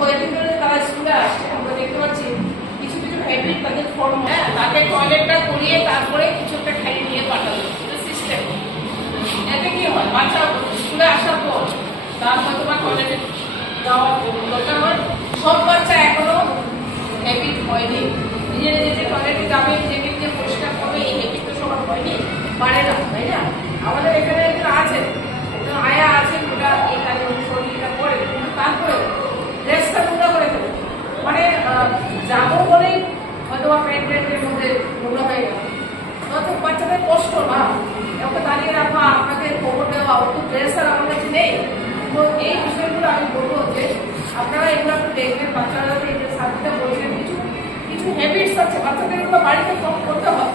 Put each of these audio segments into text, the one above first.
কয়েকদিন ধরে তারা স্কুলে আসছে, আমরা দেখতে পাচ্ছি কিছু কিছু হ্যাবিট তাদের ফর্ম, হ্যাঁ তাকে টয়লেটটা করিয়ে তারপরে কিছু একটা খাইয়ে নিয়ে পাঠালো সিস্টেম। এতে কি হয়, বাচ্চা স্কুলে আসার পর তার হয়তো বা টয়লেটে যাওয়ার দরকার হয়। সব বাচ্চা এখনো হ্যাবিট হয়নি, নিজে নিজে টয়লেটে যাবে, নিজেকে নিজে পরিষ্কার করবে, এই হ্যাবিট তো সবার হয়নি, পারে না, তাই না? আমাদের এখানে একজন আছেন, একজন আয়া আছেন, ওটা এই কাজে অনুসরণটা করে, কিন্তু তারপরে ড্রেসটা নোংরা করে ফেলে, মানে যাবো বলেই হয়তো বা প্যান্টের মধ্যে নোংরা হয়ে গেল, হয়তো বাচ্চাদের কষ্ট না, ওকে দাঁড়িয়ে রাখা, আপনাকে খবর দেওয়া, ওর তো ড্রেস আর আমার কাছে নেই। তো এই বিষয়গুলো আমি বলবো যে আপনারা এগুলো একটু দেখবেন, বাচ্চারা এই যে সাথীটা বলছেন কিছু কিছু হ্যাবিটস আছে বাচ্চাদের, এগুলো বাড়িতে করতে হয়।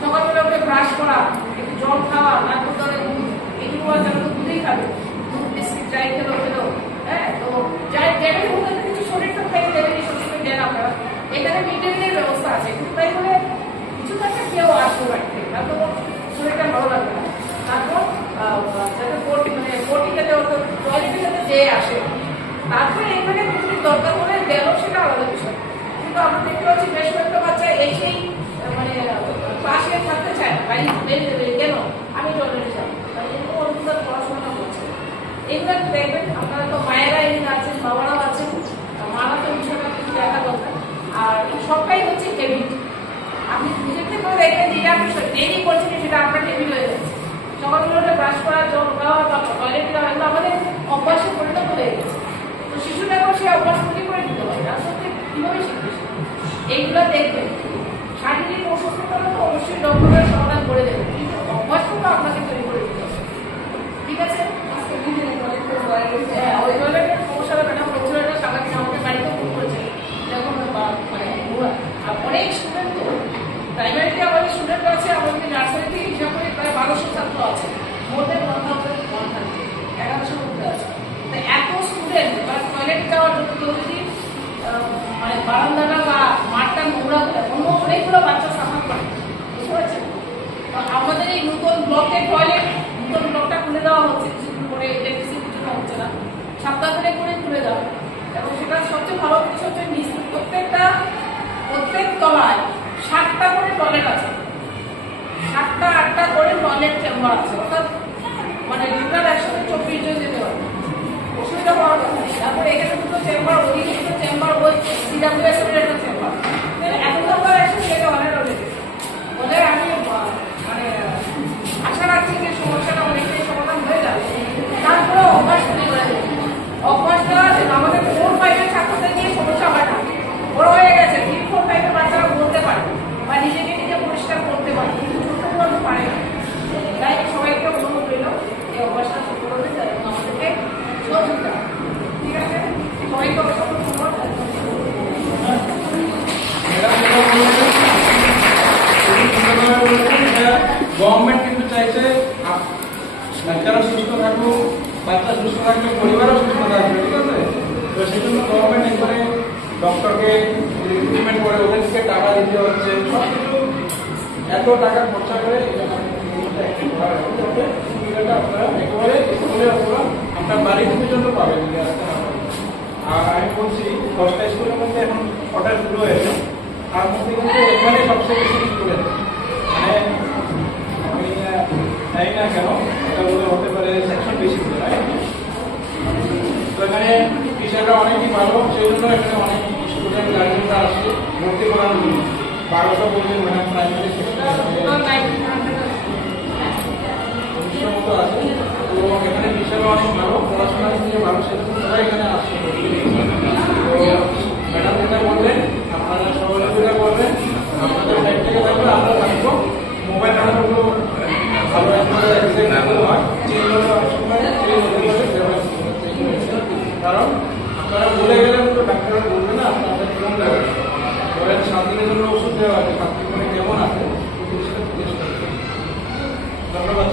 সকালবেলা উঠে ব্রাশ করা, একটু জল খাওয়া, তারপর ধরে এইটুকু বাচ্চা তো দুধই খাবে, দুধ বিস্কিট যাই খেলো, হ্যাঁ তো যাই জ্ঞানের মধ্যে কিছু শরীরটা থেকে দেবেন, এই সমস্ত জ্ঞান আপনারা এখানে মিড ডে মিলের ব্যবস্থা আছে, কিন্তু তাই বলে কিছু একটা কেউ আসবে বাড়িতে, তারপর শরীরটা ভালো লাগবে না। তারপর যাতে পটিতে টয়লেটে যাতে যেয়ে আসে, তারপরে এখানে কিছু দরকার হলে গেল, সেটা আলাদা বিষয়। কিন্তু আমরা দেখতে পাচ্ছি বেশ কয়েকটা বাচ্চা এসেই মানে ক্লাসে থাকতে চায় না, বাড়ি কেন আমি টয়লেটে যাবো, পড়াশোনা করছে। এগুলো দেখবেন আপনারা তো মায়েরা এখানে আছেন, বাবারাও আছেন, মারা তো বিষয়টা কিন্তু দেখা দরকার। আর সবটাই হচ্ছে হ্যাবিট, আপনি নিজের থেকে দেখবেন যেটা আপনি ডেইলি করছেন সেটা আপনার হ্যাবিট হয়ে যাচ্ছে। সকালবেলা ব্রাশ করা, জল খাওয়া বা টয়লেট যাওয়া, এগুলো আমাদের অভ্যাসে পরিণত হয়ে গেছে। তো শিশুটাকেও সে অভ্যাস করে দিতে হয়, আসলে কিভাবে শিখবে, এইগুলো দেখবেন। শারীরিক অসুস্থতা তো অবশ্যই ডক্টরের সমাধান করে দেবেন, কিন্তু অভ্যাসটা আপনাকে তৈরি করে দিতে হবে, ঠিক আছে? ওই টয়লেটের সমস্যাটা ম্যাডাম বলছিল, এটা সারাদিন আমাকে বাড়িতে ফোন করেছে, যখন মানে অনেক স্টুডেন্ট, তো প্রাইমারিতে আমাদের স্টুডেন্ট আছে, আমাদের নার্সারিতে হিসাব করে প্রায় 1200 ছাত্র আছে, মধ্যে 1100 মধ্যে আছে। এত স্টুডেন্ট বা টয়লেট যাওয়ার জন্য কেউ যদি মানে বারান্দাটা বা মাঠটা নোংরা করে, অন্য অনেকগুলো বাচ্চা সাফার করে, বুঝতে পারছেন? আমাদের এই নতুন ব্লকের টয়লেট, নতুন ব্লকটা খুলে দেওয়া হচ্ছে, কিছুদিন করে ইলেকট্রিসিটি কিছু হচ্ছে না, সপ্তাহ করে খুলে দেওয়া। এবং সেটা সবচেয়ে ভালো জিনিস হচ্ছে প্রত্যেক তলায় 7টা করে টয়লেট আছে, 7টা 8টা করে টয়লেট চেম্বার আছে, অর্থাৎ মানে টোটাল একসাথে 24 জন যেতে পারে, অসুবিধা হওয়ার কথা নেই। তারপরে এখানে দুটো চেম্বার, ওদিকে দুটো চেম্বার, ওই সিডাব্লিউএস এর একটা চেম্বার, এত চেম্বার একসাথে যেতে অনেক ওদের আমি মানে আশা রাখছি যে সমস্যাটা অনেকটাই সমাধান হয়ে যাবে। তারপরে অভ্যাস তৈরি করা যাবে, অভ্যাসটা আমাদের 4-5 ছাত্রদের নিয়ে সমস্যা হয় না, বড় হয়ে গেছে 3-4-5 বাচ্চারা বলতে পারে বা নিজেকে নিজে পরিষ্কার করতে পারে, কিন্তু ছোটগুলো পারে না। তাই সবাইকে অনুরোধ রইল এই অভ্যাসটা ছোট করতে চাই এবং আমাদেরকে সহযোগিতা, ঠিক আছে? সবাইকে অসংখ্য ধন্যবাদ। গভর্নমেন্ট কিন্তু চাইছে বাচ্চারা সুস্থ থাকুক, বাচ্চা সুস্থ থাকলে পরিবারও সুস্থ থাকবে, ঠিক আছে? তো সেই জন্য গভর্নমেন্ট এখানে ডক্টরকে রিক্রুটমেন্ট করে ওদেরকে টাকা দিতে হচ্ছে, সব কিছু এত টাকা খরচা করে আপনারা একেবারে স্কুলে অথবা আপনার বাড়ির পর্যন্ত পাবেন। আর আমি বলছি 10টা স্কুলের মধ্যে এখন 6টা শুরু হয়েছে, তার মধ্যে কিন্তু এখানে সবচেয়ে বেশি স্টুডেন্ট, মানে আমি জানি না কেন এটা বলে হতে পারে সেকশন বেশি করে, তো এখানে টিচাররা অনেকই ভালো, সেই জন্য এখানে অনেক স্টুডেন্ট গার্জেনরা আসছে ভর্তি করানোর জন্য। 1200 বলছেন ম্যাডাম, প্রাইমারি মতো আছে, তো এখানে টিচাররা অনেক ভালো, পড়াশোনার দিকে ভালো, সেজন্য সবাই এখানে আসছে। ম্যাডাম যেটা বললেন আপনারা সহযোগিতা করবেন, আপনাদের সাইড থেকে থাকবে, আমরা থাকবো। মোবাইল নাম্বারগুলো ভালো কারণ আপনারা বলে গেলেন তো ডাক্তাররা বলবে না আপনাদের কেমন লাগে, ধরেন 7 দিনের জন্য ওষুধ দেওয়া আছে, 7 দিন পরে কেমন আছে ধন্যবাদ।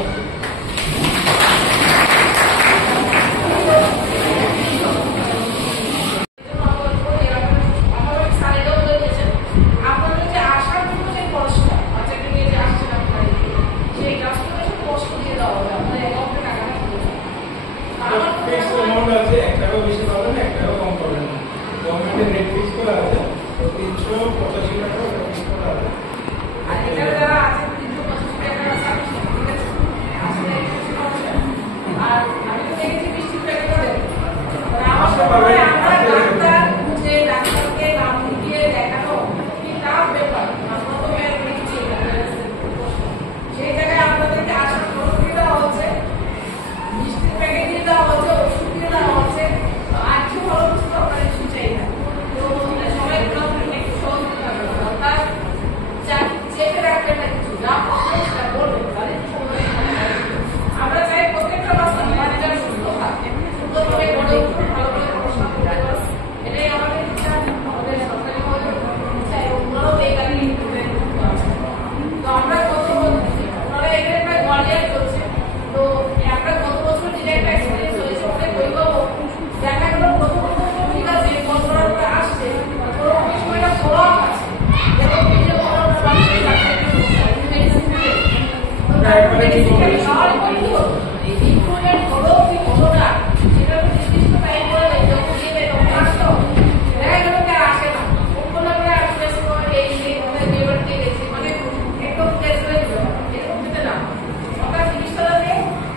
আছে, 1 টাকাও বেশি পাবেন, 1 টাকাও কম পাবেন। পাবেন আমরা ডাক্তার খুঁজে ডাক্তারকে নাম লিখিয়ে দেখানো কি টাফ ব্যাপার। আমরা তো ম্যাম লিখছি সেই জায়গায় আপনাদেরকে আসার প্রস্তুতি দেওয়া হচ্ছে, মিষ্টির প্যাকেট দিয়ে দেওয়া হচ্ছে, ওষুধ দিয়ে দেওয়া হচ্ছে। আর কি ভালো কিছু আপনার কিছু চাই না। তো সবাই একটু সহযোগিতা করবেন, অর্থাৎ চেপে রাখবেন না, কিছু যা করবেন সেটা বলবেন। তাহলে আমরা চাই প্রত্যেকটা বাচ্চা সুস্থ থাকে, সুন্দরভাবে গড়ে উঠুন, ভালোভাবে পড়াশোনা করতে পারে। এটাই আমাদের ইচ্ছা, আমাদের সরকারি চাই ওনারাও বেকারি তো আমরা কত ওনারা এখানে প্রায় 1 year চলছে। তো আমরা গত বছর যেটা একটা এক্সপিরিয়েন্স হয়েছে ওদের বৈভব দেখা গেল প্রথম ঠিক আছে বছর আসছে কোনো সময়টা ফলো আপ আছে যেমন ভিডিও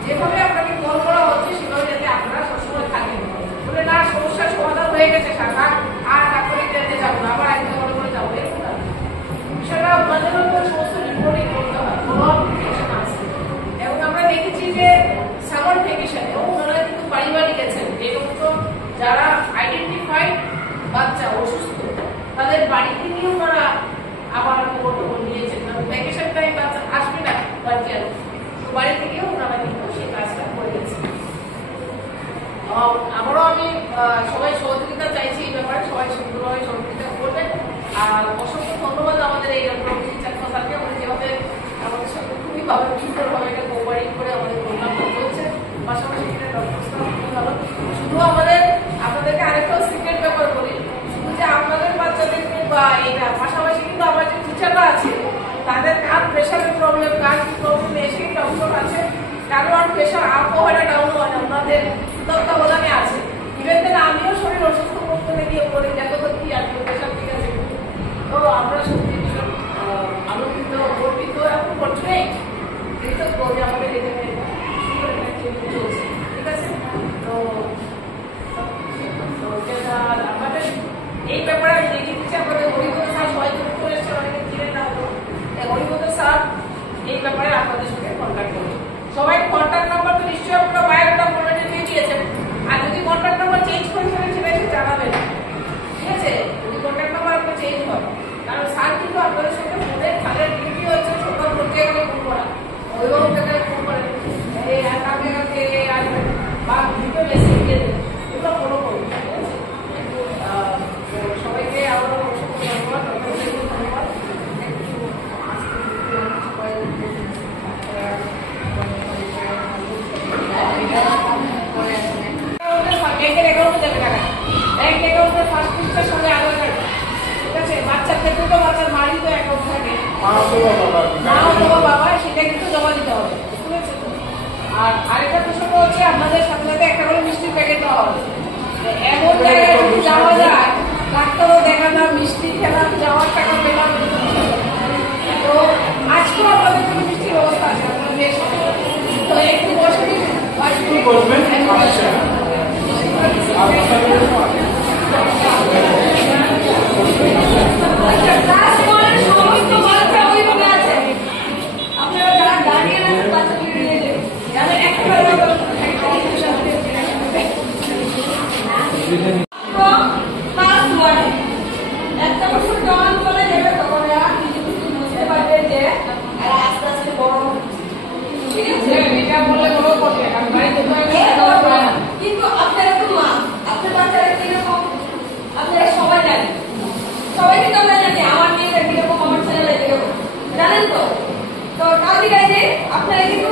যেভাবে আপনাকে কল করা হচ্ছে সেভাবে যাতে আপনারা সবসময় থাকেন, বলে না সমস্যার সমাধান হয়ে গেছে শাখা আর তারপরে ট্রেনে যাবো না, আবার একদম মনে করে যাবো, এরকম না। সেটা আপনাদের উপর সমস্ত রিপোর্টিং করতে হয়, কোনো অ্যাপ্লিকেশন আছে। এবং আমরা দেখেছি যে সামার ভ্যাকেশনে ওনারা কিন্তু বাড়ি বাড়ি গেছেন, এই সমস্ত যারা আইডেন্টিফাইড বাচ্চা অসুস্থ তাদের বাড়িতে নিয়ে ওনারা আবার খবর নিয়েছেন। ভ্যাকেশন টাইম বাচ্চা আসবে না বাড়িতে, তো বাড়ি থেকেও ওনারা কিন্তু সেই কাজটা করে গেছেন। আমারও আমি সবাই সহযোগিতা চাইছি এই ব্যাপারে, সবাই সুন্দরভাবে সহযোগিতা করবেন। আর অসংখ্য ধন্যবাদ আমাদের এই ছাত্রছাত্রীকে, আমাদের যেভাবে আমাদের সাথে খুবই ভাবে সুন্দরভাবে এটা কোঅপারেট করে আমাদের প্রোগ্রামটা চলছে। পাশাপাশি এটা ব্যবস্থা খুবই ভালো। শুধু আপনাদেরকে আরেকটাও সিক্রেট ব্যাপার বলি, শুধু যে আপনাদের বাচ্চাদেরকে বা এটা পাশাপাশি কিন্তু আমার যে টিচাররা আছে তাদের কার প্রেশারের প্রবলেম, কার কি প্রবলেম এসে ডক্টর আছে, কারো আর প্রেশার আপ হয় না ডাউন হয় না, ওনাদের তত্ত্বাবধানে আছে। ইভেন দেন আমিও শরীর অসুস্থ করতে গিয়ে বলি দেখো তো কি আর প্রেশার ঠিক আছে। তো আমরা সত্যি ভীষণ আনন্দিত, গর্বিত এবং ফর্চুনেট কৃতজ্ঞ যে আমাদের এখানে সুন্দর একটা ট্রেনিং চলছে, ঠিক আছে। তো আমাদের এই ব্যাপারে আমি দেখে দিচ্ছি আমাদের হরিপদ স্যার সবাই করে এসছে, অনেকে চিনেন না হতো। হরিপদ স্যার এই ব্যাপারে আপনাদের সঙ্গে কন্ট্যাক্ট করবেন। সবাই কন্ট্যাক্ট নাম্বার তো নিশ্চয়ই আপনারা বায়োডাটা ফরম্যাটে দিয়ে দিয়েছেন, আর যদি কন্ট্যাক্ট নাম্বার চেঞ্জ করে ফেলেন সেটা এসে জানাবেন, ঠিক আছে। যদি কন্ট্যাক্ট নাম্বার আপনার চেঞ্জ হয়, কারণ স্যার কিন্তু আপনাদের সঙ্গে ফোনে তাদের ডিউটি হচ্ছে সকাল প্রত্যেকে ফোন করা, অভিভাবককে ফোন করেন এই কালকে কালকে আসবেন বা ভিডিও মেসেজ দিয়ে দেবেন, এগুলো ফলো করুন, ঠিক আছে। সবাইকে আবারও অসংখ্য ধন্যবাদ, ধন্যবাদ। ব্যাংকের অ্যাকাউন্টে যাবে টাকা, ব্যাংক অ্যাকাউন্টের ফার্স্ট পিকচার সঙ্গে আধার কার্ড, ঠিক আছে। বাচ্চার ক্ষেত্রে তো বাচ্চার মারই তো অ্যাকাউন্ট থাকে, মা অথবা বাবা, সেটা কিন্তু জমা দিতে হবে, বুঝতে পেরেছো তো। আর আরেকটা প্রশ্ন হচ্ছে আপনাদের সাথে সাথে একটা করে মিষ্টির প্যাকেট দেওয়া হবে। এমন জায়গায় যদি যাওয়া যায় ডাক্তারও দেখানো, মিষ্টি খেলাম, যাওয়ার টাকা পেলাম, তো আজকেও আপনাদের জন্য মিষ্টির ব্যবস্থা আছে, আপনারা বেশ তো একটু বসে বসবেন। আপনারা যারা দাঁড়িয়ে আছেন বাচ্চাদের নিয়ে যাবেন একেবারে একটা বছর যখন চলে যাবে তখন কিছু কিছু বুঝতে পারবে যে আস্তে আস্তে বড় ঠিক আছে। এটা বললে বড় করবে কিন্তু আপনারা তো মা, আপনার বাচ্চারা কিরকম আপনারা সবাই জানেন, সবাই কিন্তু আমরা জানি আমার মেয়েটা কিরকম, আমার ছেলেরা কিরকম জানেন তো। তো কাল দিকে আপনারা কিন্তু